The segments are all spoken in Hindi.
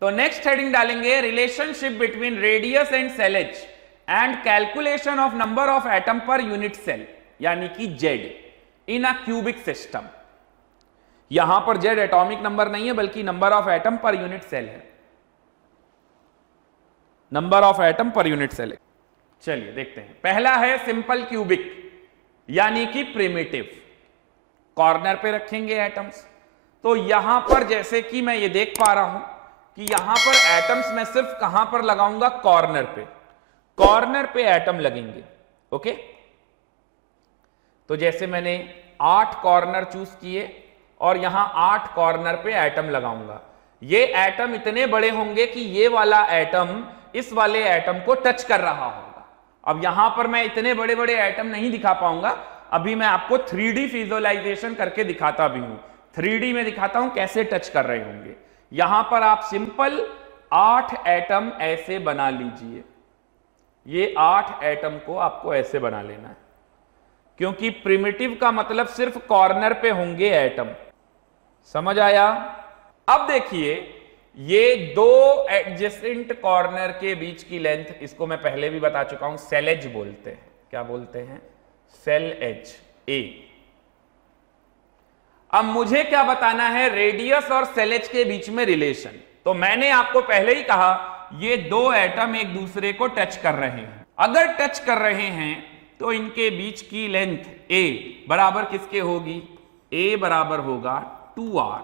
तो नेक्स्ट हेडिंग डालेंगे relationship between radius and cell edge and calculation of number of atom per unit cell, यानी कि Z in a cubic system. यहां पर जेड एटॉमिक नंबर नहीं है बल्कि number of atom per unit cell है, number of atom per unit cell है। चलिए देखते हैं। पहला है सिंपल क्यूबिक यानी कि प्रिमिटिव। कॉर्नर पे रखेंगे एटम्स, तो यहां पर जैसे कि मैं ये देख पा रहा हूं कि यहां पर एटम्स मैं सिर्फ कहां पर लगाऊंगा, कॉर्नर पे। कॉर्नर पे एटम लगेंगे। ओके, तो जैसे मैंने 8 कॉर्नर चूज किए और यहां 8 कॉर्नर पे एटम लगाऊंगा। ये एटम इतने बड़े होंगे कि ये वाला एटम इस वाले एटम को टच कर रहा होगा। अब यहां पर मैं इतने बड़े बड़े एटम नहीं दिखा पाऊंगा, अभी मैं आपको 3D विजुअलाइजेशन करके दिखाता भी हूं। 3D में दिखाता हूं कैसे टच कर रहे होंगे। यहां पर आप सिंपल 8 एटम ऐसे बना लीजिए। ये 8 एटम को आपको ऐसे बना लेना है, क्योंकि प्रिमिटिव का मतलब सिर्फ कॉर्नर पे होंगे एटम। समझ आया? अब देखिए, ये 2 एडजेसेंट कॉर्नर के बीच की लेंथ, इसको मैं पहले भी बता चुका हूं, सेल एज बोलते हैं। क्या बोलते हैं? सेल एज, ए। अब मुझे क्या बताना है? रेडियस और सेल एज के बीच में रिलेशन। तो मैंने आपको पहले ही कहा, ये 2 एटम एक दूसरे को टच कर रहे हैं। अगर टच कर रहे हैं तो इनके बीच की लेंथ a बराबर किसके होगी? a बराबर होगा 2r,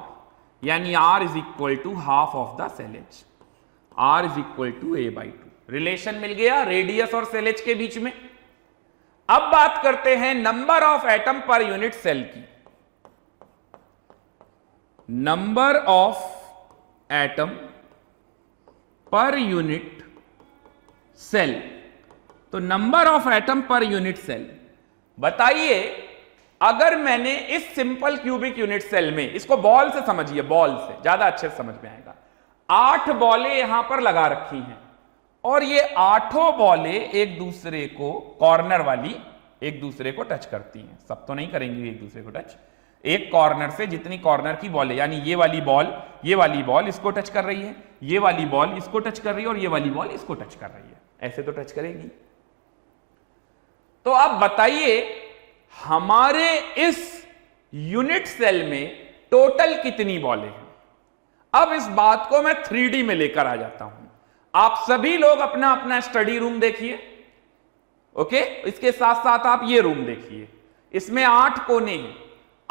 यानी r is equal to half of the cell edge. r is equal to a/2। Relation मिल गया रेडियस और सेल एज के बीच में। अब बात करते हैं number of atom per unit cell की। Number of atom per unit cell. तो number of atom per unit cell, बताइए, अगर मैंने इस सिंपल क्यूबिक यूनिट सेल में, इसको बॉल से समझिए, बॉल से ज्यादा अच्छे से समझ में आएगा। 8 बॉलें यहां पर लगा रखी हैं और ये 8 बॉलें एक दूसरे को, कॉर्नर वाली एक दूसरे को टच करती हैं। सब तो नहीं करेंगी एक दूसरे को टच। एक कॉर्नर से जितनी कॉर्नर की बॉल है, यानी ये वाली बॉल इसको टच कर रही है, ये वाली बॉल इसको टच कर रही है और ये वाली बॉल इसको टच कर रही है। ऐसे तो टच करेगी। तो अब बताइए, हमारे इस यूनिट सेल में टोटल कितनी बॉलें हैं? अब इस बात को मैं 3D में लेकर आ जाता हूं। आप सभी लोग अपना अपना स्टडी रूम देखिए। ओके, इसके साथ साथ आप ये रूम देखिए। इसमें 8 कोने हैं।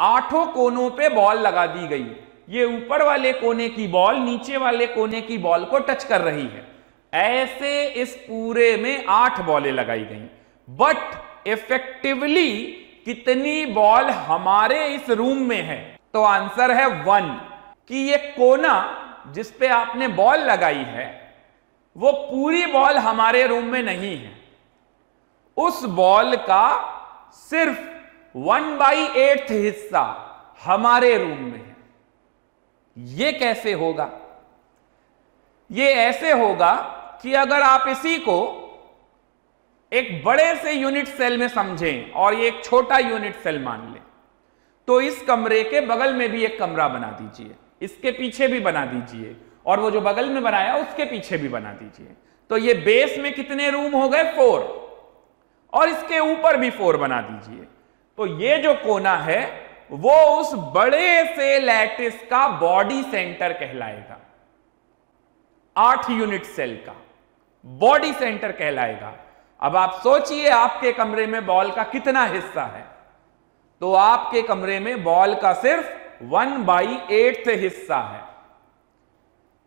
8 कोनों पे बॉल लगा दी गई। ये ऊपर वाले कोने की बॉल नीचे वाले कोने की बॉल को टच कर रही है। ऐसे इस पूरे में 8 बॉलें लगाई गई। बट इफेक्टिवली कितनी बॉल हमारे इस रूम में है? तो आंसर है 1, कि ये कोना जिस पे आपने बॉल लगाई है वो पूरी बॉल हमारे रूम में नहीं है। उस बॉल का सिर्फ 1/8 हिस्सा हमारे रूम में है। ये कैसे होगा? ये ऐसे होगा कि अगर आप इसी को एक बड़े से यूनिट सेल में समझें और ये एक छोटा यूनिट सेल मान लें, तो इस कमरे के बगल में भी एक कमरा बना दीजिए, इसके पीछे भी बना दीजिए, और वो जो बगल में बनाया उसके पीछे भी बना दीजिए। तो ये बेस में कितने रूम हो गए? 4, और इसके ऊपर भी 4 बना दीजिए। तो ये जो कोना है वो उस बड़े से लैटिस का बॉडी सेंटर कहलाएगा। 8 यूनिट सेल का बॉडी सेंटर कहलाएगा। अब आप सोचिए, आपके कमरे में बॉल का कितना हिस्सा है? तो आपके कमरे में बॉल का सिर्फ 1/8 हिस्सा है।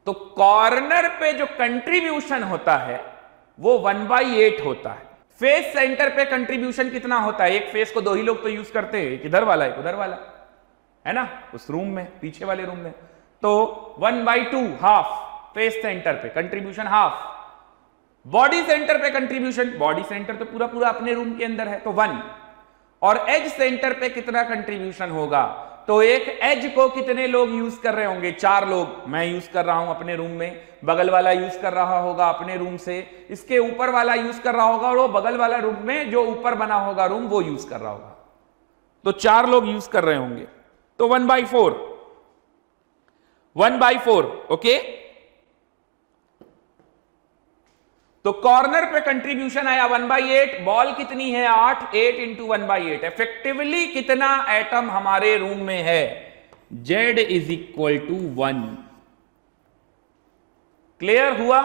तो कॉर्नर पे जो कंट्रीब्यूशन होता है वो 1/8 होता है। फेस सेंटर पे कंट्रीब्यूशन कितना होता है? एक फेस को 2 ही लोग तो यूज करते हैं, एक इधर वाला एक उधर वाला, है ना, उस रूम में, पीछे वाले रूम में। तो 1/2 हाफ फेस सेंटर पे कंट्रीब्यूशन, हाफ बॉडी सेंटर पे कंट्रीब्यूशन, बॉडी सेंटर तो पूरा पूरा अपने रूम के अंदर है तो 1, और एज सेंटर पे कितना कंट्रीब्यूशन होगा? तो एक एज को कितने लोग यूज कर रहे होंगे? 4 लोग। मैं यूज कर रहा हूं अपने रूम में, बगल वाला यूज कर रहा होगा अपने रूम से, इसके ऊपर वाला यूज कर रहा होगा, और वो बगल वाला रूम में जो ऊपर बना होगा रूम वो यूज कर रहा होगा। तो 4 लोग यूज कर रहे होंगे। तो 1/4, 1/4, ओके। तो कॉर्नर पे कंट्रीब्यूशन आया 1/8, बॉल कितनी है 8, 8 इंटू 1/8, इफेक्टिवली कितना एटम हमारे रूम में है, Z = 1। क्लियर हुआ?